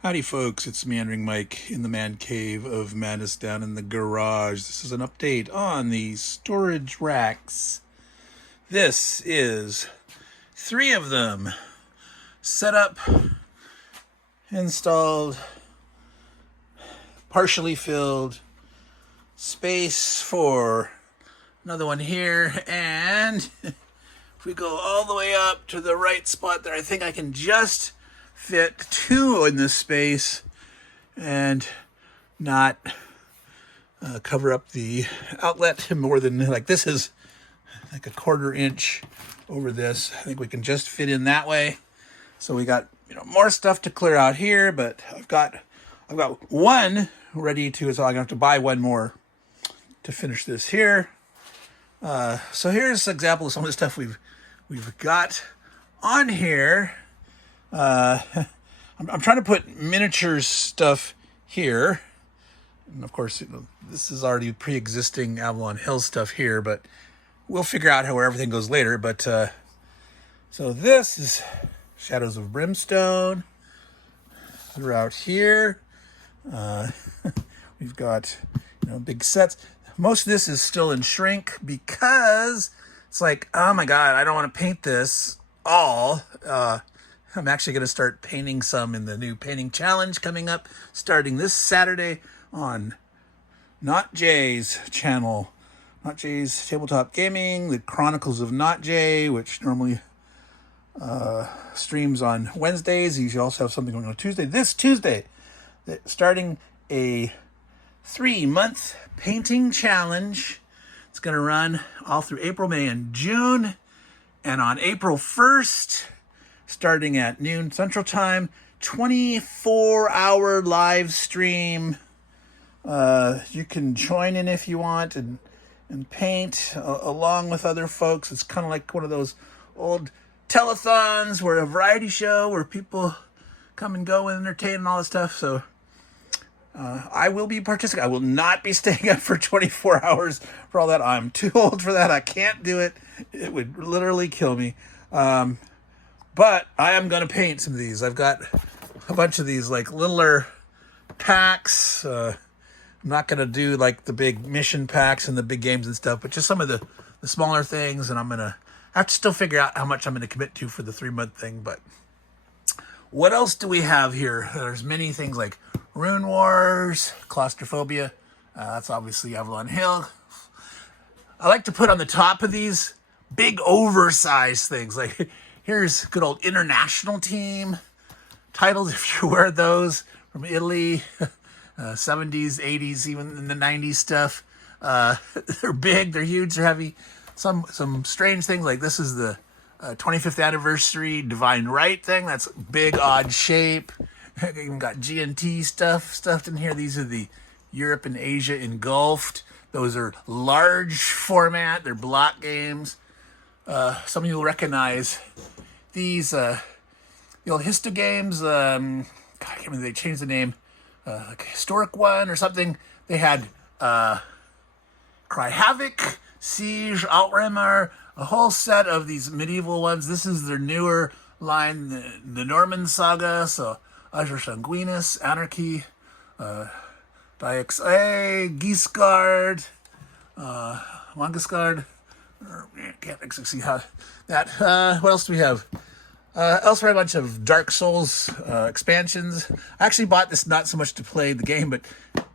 Howdy folks, it's Meandering Mike in the man cave of madness down in the garage. This is an update on the storage racks. This is 3 of them set up, installed, partially filled, space for another one here, and if we go all the way up to the right spot there, I think I can just fit 2 in this space and not cover up the outlet more than, like, this is like a 1/4 inch over this. I think we can just fit in that way. So we got, more stuff to clear out here, but I've got one ready to, so I'm gonna have to buy one more to finish this here. So here's an example of some of the stuff we've got on here. I'm trying to put miniature stuff here, and of course, this is already pre-existing Avalon Hill stuff here, but we'll figure out how everything goes later. But so this is Shadows of Brimstone throughout here. We've got big sets. Most of this is still in shrink because it's like, oh my god, I don't want to paint this all. I'm actually going to start painting some in the new painting challenge coming up, starting this Saturday on Not Jay's channel. Not Jay's Tabletop Gaming, the Chronicles of Not Jay, which normally streams on Wednesdays. He also have something going on Tuesday. This Tuesday, starting a 3-month painting challenge. It's going to run all through April, May, and June. And on April 1st, starting at noon Central Time, 24-hour live stream. You can join in if you want and paint along with other folks. It's kind of like one of those old telethons where a variety show where people come and go and entertain and all this stuff. So I will be participating. I will not be staying up for 24 hours for all that. I'm too old for that. I can't do it. It would literally kill me. But I am going to paint some of these. I've got a bunch of these like littler packs. I'm not going to do like the big mission packs and the big games and stuff, but just some of the smaller things. And I'm going to have to still figure out how much I'm going to commit to for the 3-month thing. But what else do we have here? There's many things like Rune Wars, Claustrophobia. That's obviously Avalon Hill. I like to put on the top of these big oversized things. Like here's good old International Team titles, if you wear those, from Italy, 70s, 80s, even in the 90s stuff. They're big, they're huge, they're heavy. Some strange things, like this is the 25th anniversary Divine Right thing. That's big, odd shape. Even got G&T stuff stuffed in here. These are the Europe and Asia engulfed. Those are large format. They're block games. Some of you will recognize these, the old Histo games. God, I can't remember, they changed the name. Like a historic one or something. They had Cry Havoc, Siege, Outremer, a whole set of these medieval ones. This is their newer line, the Norman Saga. So Azure Sanguinus, Anarchy, Diex, Giscard, Mangascard. Can't exactly see how that. What else do we have? Elsewhere, a bunch of Dark Souls expansions. I actually bought this not so much to play the game, but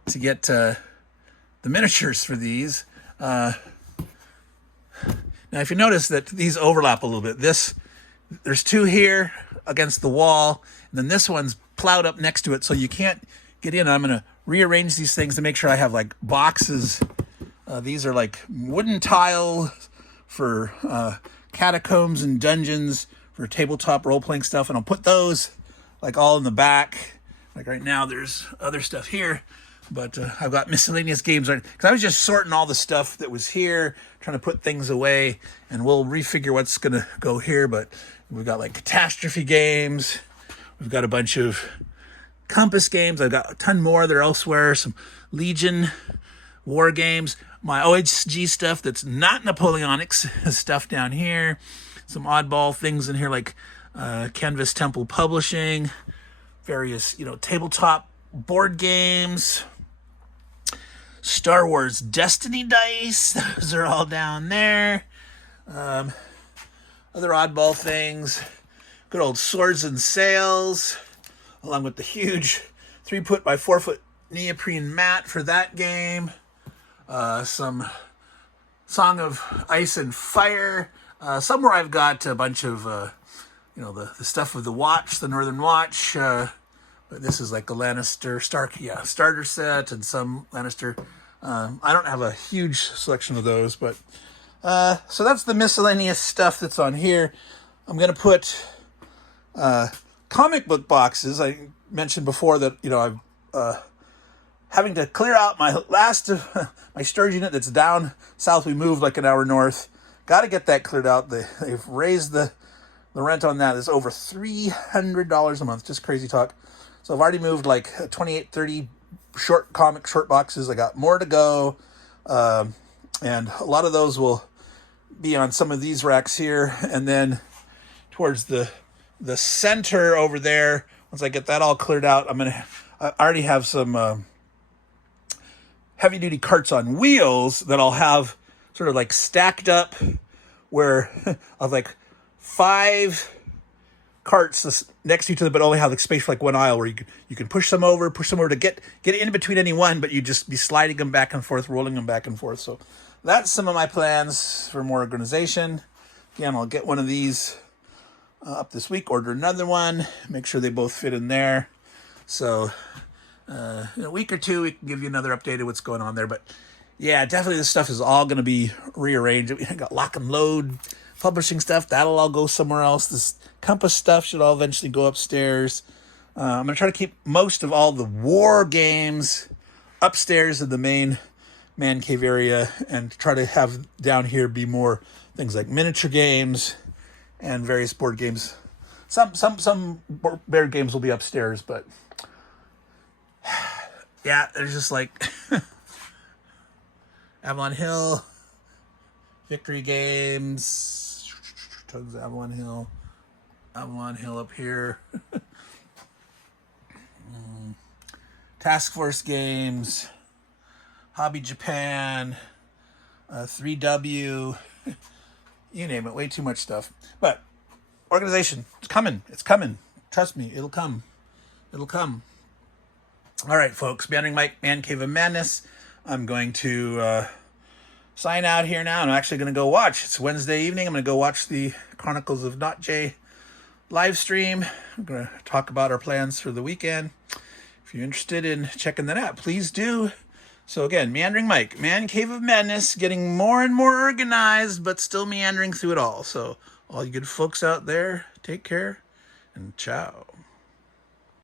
to get the miniatures for these. Now, if you notice that these overlap a little bit, there's 2 here against the wall, and then this one's plowed up next to it, so you can't get in. I'm going to rearrange these things to make sure I have like boxes. These are like wooden tile for catacombs and dungeons for tabletop role-playing stuff, and I'll put those like all in the back. Like right now there's other stuff here, but I've got miscellaneous games because I was just sorting all the stuff that was here, trying to put things away, and we'll refigure what's gonna go here. But we've got like catastrophe games, we've got a bunch of Compass games, I've got a ton more that are elsewhere, some Legion war games, my OHG stuff that's not Napoleonics stuff down here, some oddball things in here like Canvas Temple Publishing, various, tabletop board games. Star Wars Destiny dice, those are all down there. Other oddball things. Good old swords and sails, along with the huge 3-foot by 4-foot neoprene mat for that game. Some Song of Ice and Fire. Somewhere I've got a bunch of, the stuff of the Watch, the Northern Watch. But this is like a Lannister starter set and some Lannister. I don't have a huge selection of those, but so that's the miscellaneous stuff that's on here. I'm going to put comic book boxes. I mentioned before that, I'm having to clear out my last my storage unit that's down south. We moved like an hour north. Got to get that cleared out. They've raised the rent on that. It's over $300 a month. Just crazy talk. So I've already moved like 28, 30 short boxes. I got more to go. And a lot of those will be on some of these racks here. And then towards the center over there, once I get that all cleared out, I already have some heavy duty carts on wheels that I'll have sort of like stacked up where I'll have like 5 carts next to each other, but only have like space for like one aisle where you can push them over to get in between any one, but you just be sliding them back and forth, rolling them back and forth. So that's some of my plans for more organization. Again, I'll get one of these up this week, order another one, make sure they both fit in there. So in a week or two, we can give you another update of what's going on there. But yeah, definitely this stuff is all going to be rearranged. We got lock and load publishing stuff. That'll all go somewhere else. This Compass stuff should all eventually go upstairs. I'm going to try to keep most of all the war games upstairs in the main man cave area and try to have down here be more things like miniature games and various board games. Some board games will be upstairs, but yeah, there's just like Avalon Hill, Victory Games, tons of Avalon Hill up here. Task Force Games, Hobby Japan, 3W, you name it, way too much stuff. But organization, it's coming. Trust me, it'll come. All right, folks, Meandering Mike, Man Cave of Madness. I'm going to sign out here now. I'm actually going to go watch. It's Wednesday evening. I'm going to go watch the Chronicles of Not Jay live stream. I'm going to talk about our plans for the weekend. If you're interested in checking that out, please do. So again, Meandering Mike, Man Cave of Madness, getting more and more organized, but still meandering through it all. So all you good folks out there, take care and ciao.